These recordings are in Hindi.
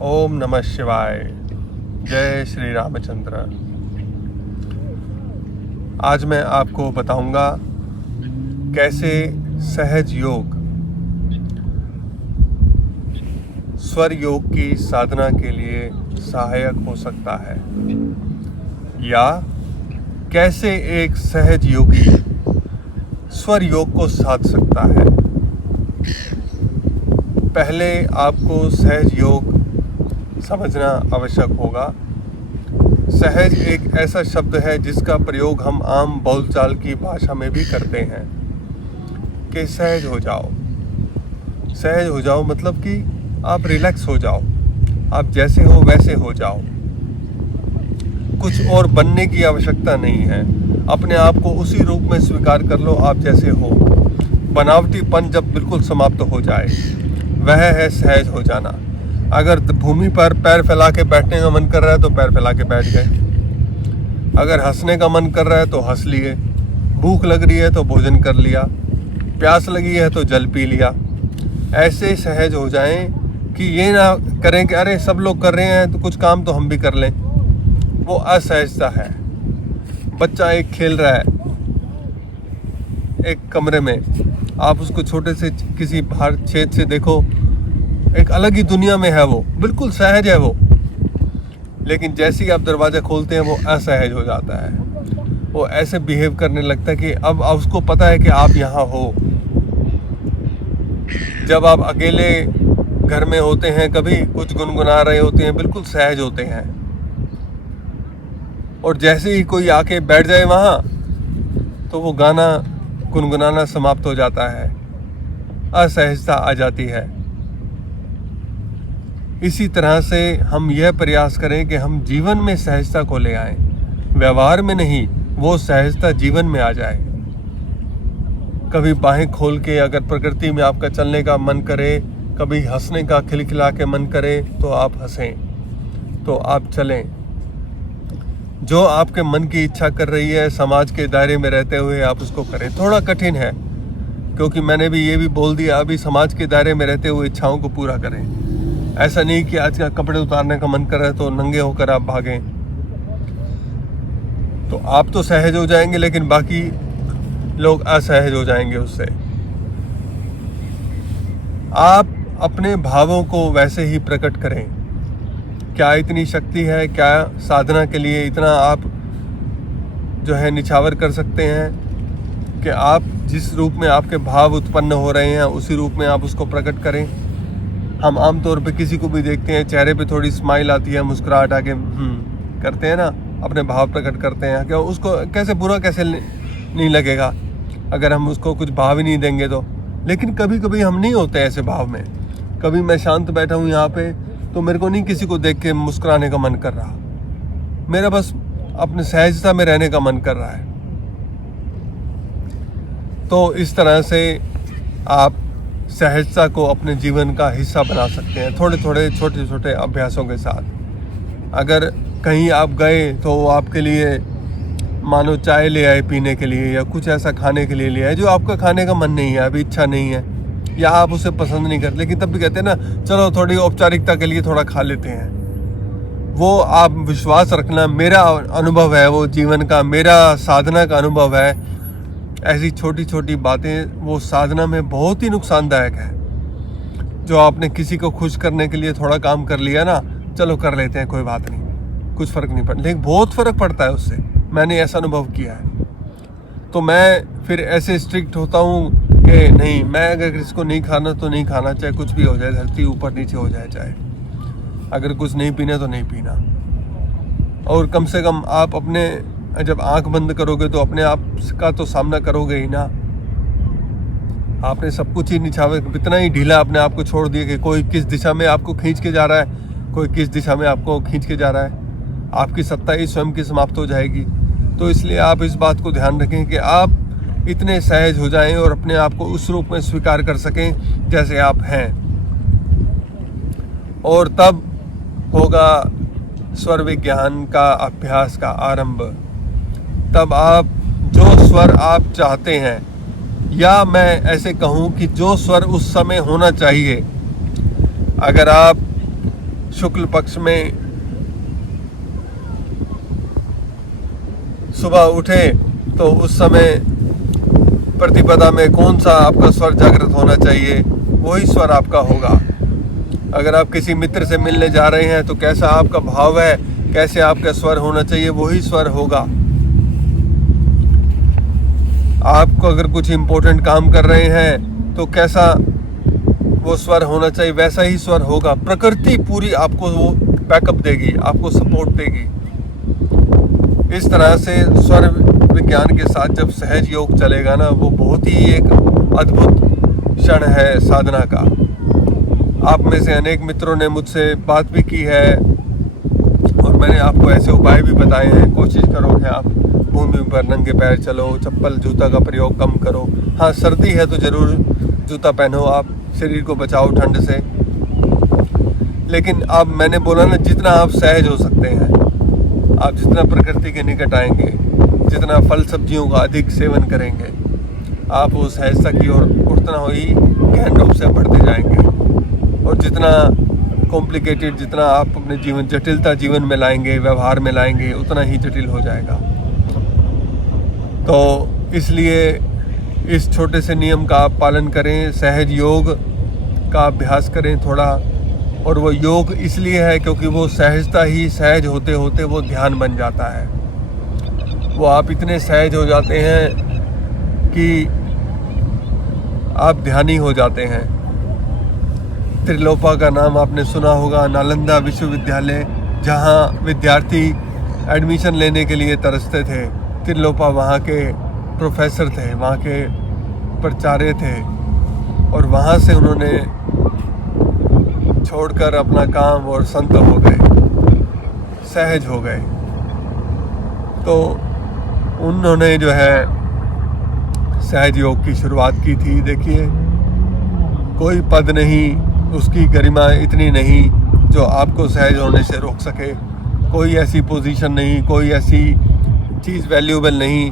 ओम नमः शिवाय। जय श्री रामचंद्र। आज मैं आपको बताऊंगा कैसे सहज योग स्वर योग की साधना के लिए सहायक हो सकता है, या कैसे एक सहज योगी स्वर योग को साध सकता है। पहले आपको सहज योग समझना आवश्यक होगा। सहज एक ऐसा शब्द है जिसका प्रयोग हम आम बोलचाल की भाषा में भी करते हैं कि सहज हो जाओ। सहज हो जाओ मतलब कि आप रिलैक्स हो जाओ, आप जैसे हो वैसे हो जाओ। कुछ और बनने की आवश्यकता नहीं है, अपने आप को उसी रूप में स्वीकार कर लो आप जैसे हो। बनावटीपन जब बिल्कुल समाप्त हो जाए, वह है सहज हो जाना। अगर भूमि पर पैर फैला के बैठने का मन कर रहा है तो पैर फैला के बैठ गए। अगर हंसने का मन कर रहा है तो हंस लिए। भूख लग रही है तो भोजन कर लिया। प्यास लगी है तो जल पी लिया। ऐसे सहज हो जाएं कि ये ना करें कि अरे सब लोग कर रहे हैं तो कुछ काम तो हम भी कर लें। वो असहजता है। बच्चा एक खेल रहा है एक कमरे में, आप उसको छोटे से किसी बाहर छेद से देखो, एक अलग ही दुनिया में है, वो बिल्कुल सहज है वो। लेकिन जैसे ही आप दरवाज़ा खोलते हैं वो असहज हो जाता है। वो ऐसे बिहेव करने लगता है कि अब उसको पता है कि आप यहाँ हो। जब आप अकेले घर में होते हैं, कभी कुछ गुनगुना रहे होते हैं, बिल्कुल सहज होते हैं, और जैसे ही कोई आके बैठ जाए वहाँ तो वो गाना गुनगुनाना समाप्त हो जाता है। असहजता आ जाती है। इसी तरह से हम यह प्रयास करें कि हम जीवन में सहजता को ले आएं, व्यवहार में नहीं, वो सहजता जीवन में आ जाए। कभी बाहें खोल के अगर प्रकृति में आपका चलने का मन करे, कभी हंसने का खिलखिला के मन करे तो आप हंसें, तो आप चलें। जो आपके मन की इच्छा कर रही है समाज के दायरे में रहते हुए आप उसको करें। थोड़ा कठिन है क्योंकि मैंने भी ये भी बोल दिया, अभी समाज के दायरे में रहते हुए इच्छाओं को पूरा करें। ऐसा नहीं कि आज का कपड़े उतारने का मन कर रहा है तो नंगे होकर आप भागें, तो आप तो सहज हो जाएंगे लेकिन बाकी लोग असहज हो जाएंगे उससे। आप अपने भावों को वैसे ही प्रकट करें। क्या इतनी शक्ति है, क्या साधना के लिए इतना आप जो है निछावर कर सकते हैं कि आप जिस रूप में आपके भाव उत्पन्न हो रहे हैं उसी रूप में आप उसको प्रकट करें। हम आमतौर पे किसी को भी देखते हैं, चेहरे पे थोड़ी स्माइल आती है, मुस्कुराहट आके करते हैं ना, अपने भाव प्रकट करते हैं। क्या उसको कैसे बुरा कैसे नहीं लगेगा अगर हम उसको कुछ भाव ही नहीं देंगे तो। लेकिन कभी कभी हम नहीं होते ऐसे भाव में। कभी मैं शांत बैठा हूँ यहाँ पे तो मेरे को नहीं किसी को देख के मुस्कुराने का मन कर रहा, मेरा बस अपने सहजता में रहने का मन कर रहा है। तो इस तरह से आप सहजता को अपने जीवन का हिस्सा बना सकते हैं, थोड़े थोड़े छोटे छोटे अभ्यासों के साथ। अगर कहीं आप गए तो वो आपके लिए मानो चाय ले आए पीने के लिए, या कुछ ऐसा खाने के लिए ले आए जो आपका खाने का मन नहीं है, अभी इच्छा नहीं है, या आप उसे पसंद नहीं करते, लेकिन तब भी कहते हैं ना चलो थोड़ी औपचारिकता के लिए थोड़ा खा लेते हैं। वो आप विश्वास रखना, मेरा अनुभव है वो जीवन का, मेरा साधना का अनुभव है, ऐसी छोटी छोटी बातें वो साधना में बहुत ही नुकसानदायक है। जो आपने किसी को खुश करने के लिए थोड़ा काम कर लिया ना, चलो कर लेते हैं कोई बात नहीं, कुछ फ़र्क नहीं पड़ता, लेकिन बहुत फ़र्क पड़ता है उससे। मैंने ऐसा अनुभव किया है। तो मैं फिर ऐसे स्ट्रिक्ट होता हूँ कि नहीं, मैं अगर किसी को नहीं खाना तो नहीं खाना, चाहे कुछ भी हो जाए, धरती ऊपर नीचे हो जाए, चाहे अगर कुछ नहीं पीना तो नहीं पीना। और कम से कम आप अपने जब आंख बंद करोगे तो अपने आप का तो सामना करोगे ही ना। आपने सब कुछ ही निछावर, इतना ही ढीला अपने आप को छोड़ दिया कि कोई किस दिशा में आपको खींच के जा रहा है, कोई किस दिशा में आपको खींच के जा रहा है। आपकी सत्ता ही स्वयं की समाप्त हो जाएगी। तो इसलिए आप इस बात को ध्यान रखें कि आप इतने सहज हो जाएं और अपने आप को उस रूप में स्वीकार कर सकें जैसे आप हैं। और तब होगा स्वर विज्ञान का अभ्यास का आरंभ। तब आप जो स्वर आप चाहते हैं, या मैं ऐसे कहूँ कि जो स्वर उस समय होना चाहिए, अगर आप शुक्ल पक्ष में सुबह उठे तो उस समय प्रतिपदा में कौन सा आपका स्वर जागृत होना चाहिए, वही स्वर आपका होगा। अगर आप किसी मित्र से मिलने जा रहे हैं तो कैसा आपका भाव है, कैसे आपका स्वर होना चाहिए, वही स्वर होगा। आपको अगर कुछ इम्पोर्टेंट काम कर रहे हैं तो कैसा वो स्वर होना चाहिए, वैसा ही स्वर होगा। प्रकृति पूरी आपको वो बैकअप देगी, आपको सपोर्ट देगी। इस तरह से स्वर विज्ञान के साथ जब सहज योग चलेगा ना, वो बहुत ही एक अद्भुत क्षण है साधना का। आप में से अनेक मित्रों ने मुझसे बात भी की है और मैंने आपको ऐसे उपाय भी बताए हैं। कोशिश करो कि आप भूमि पर नंगे पैर चलो, चप्पल जूता का प्रयोग कम करो। हाँ, सर्दी है तो ज़रूर जूता पहनो, आप शरीर को बचाओ ठंड से। लेकिन अब मैंने बोला ना, जितना आप सहज हो सकते हैं, आप जितना प्रकृति के निकट आएंगे, जितना फल सब्जियों का अधिक सेवन करेंगे, आप उस सहजता की ओर उतना ही गहन रूप से बढ़ते जाएंगे। और जितना कॉम्प्लिकेटेड, जितना आप अपने जीवन जटिलता जीवन में लाएंगे, व्यवहार में लाएंगे, उतना ही जटिल हो जाएगा। तो इसलिए इस छोटे से नियम का आप पालन करें, सहज योग का अभ्यास करें थोड़ा। और वो योग इसलिए है क्योंकि वो सहजता ही सहज होते होते वो ध्यान बन जाता है। वो आप इतने सहज हो जाते हैं कि आप ध्यानी हो जाते हैं। त्रिलोपा का नाम आपने सुना होगा, नालंदा विश्वविद्यालय, जहाँ विद्यार्थी एडमिशन लेने के लिए तरसते थे। त्रिलोपा वहाँ के प्रोफेसर थे, वहाँ के प्राचार्य थे, और वहाँ से उन्होंने छोड़कर अपना काम और संत हो गए, सहज हो गए। तो उन्होंने जो है सहज योग की शुरुआत की थी। देखिए, कोई पद नहीं, उसकी गरिमा इतनी नहीं जो आपको सहज होने से रोक सके। कोई ऐसी पोजीशन नहीं, कोई ऐसी चीज़ वैल्यूएबल नहीं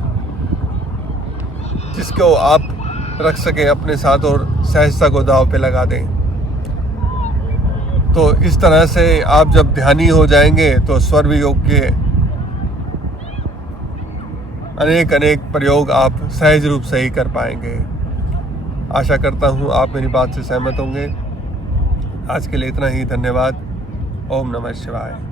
जिसको आप रख सकें अपने साथ और सहजता को दांव पे लगा दें। तो इस तरह से आप जब ध्यानी हो जाएंगे तो स्वर योग के अनेक अनेक प्रयोग आप सहज रूप से ही कर पाएंगे। आशा करता हूँ आप मेरी बात से सहमत होंगे। आज के लिए इतना ही। धन्यवाद। ओम नमः शिवाय।